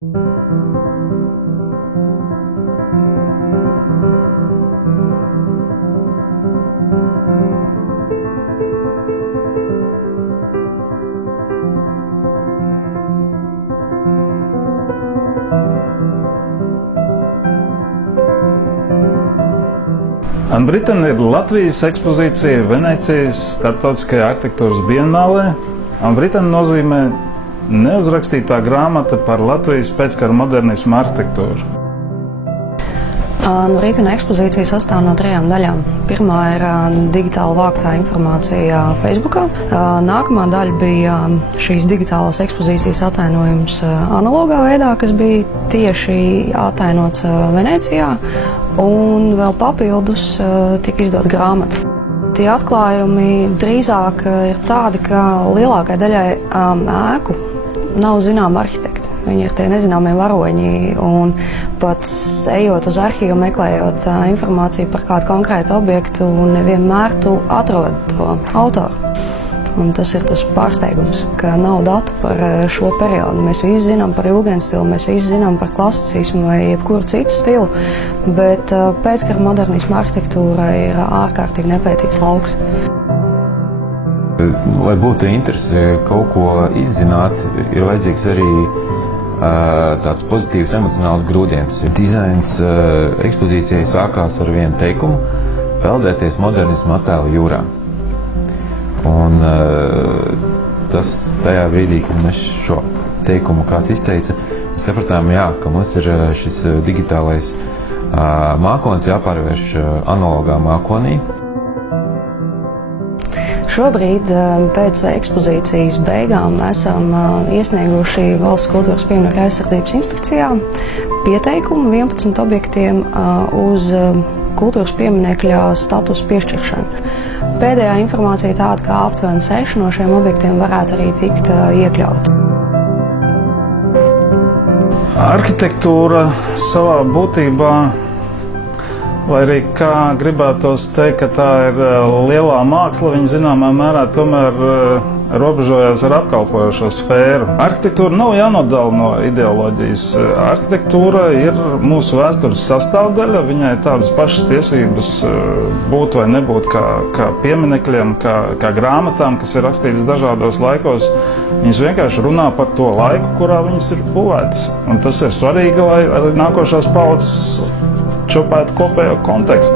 Unwritten ir Latvijas ekspozīcija Venecijas starptautiskajā arhitektūras bienālē. Unwritten nozīmē neuzrakstītā grāmata par Latvijas pēckara modernismu arhitektūru. Unwritten ekspozīcija sastāv no 3 daļām. Pirmā ir digitāli vāktā informācija Facebookā. Nākamā daļa bija šīs digitālās ekspozīcijas atainojums analogā veidā, kas bija tieši atainots Venecijā. Un vēl papildus tika izdota grāmata. Tie atklājumi drīzāk ir tādi, ka lielākai daļai ēku nav zināma arhitekti. Viņi ir tie nezināmie varoņi, un pat ejot uz arhīvu, meklējot informāciju par kādu konkrētu objektu, nevienmēr tu atrod to autoru. Un tas ir tas pārsteigums, ka nav datu par šo periodu. Mēs visi zinām par Jūgenstilu, mēs visi zinām par klasicismu vai jebkuru citu stilu, bet pēckara modernismu arhitektūra ir ārkārtīgi nepētīts lauks. Lai būtu interese kaut ko izzināt, ir vajadzīgs arī tāds pozitīvs emocionāls grūdienis. Dizains ekspozīcijai sākās ar vienu teikumu – peldēties modernismu attēlu jūrā. Un tas tajā brīdī, kad mēs šo teikumu kāds izteica, mēs sapratām, ka mums ir šis digitālais mākonis jāpārvērš analogā mākonī. Šobrīd pēc ekspozīcijas beigām esam iesnieguši Valsts kultūras pieminekļu aizsardzības inspekcijā pieteikumu 11 objektiem uz kultūras pieminekļa statusu piešķiršanu. Pēdējā informācija tāda, ka aptuveni 6 no šiem objektiem varētu arī tikt iekļauti. Arhitektūra savā būtībā, lai arī kā gribētos teikt, ka tā ir lielā māksla, viņa zināmā mērā tomēr robežojās ar apkalpojošo sfēru. Arhitektūra nav jānodala no ideoloģijas. Arhitektūra ir mūsu vēstures sastāvdaļa, viņai tādas pašas tiesības būt vai nebūt kā pieminekļiem, kā grāmatām, kas ir rakstītas dažādos laikos. Viņas vienkārši runā par to laiku, kurā viņas ir būvētas. Un tas ir svarīgi, lai nākošās paudzes čupētu kopējo kontekstu.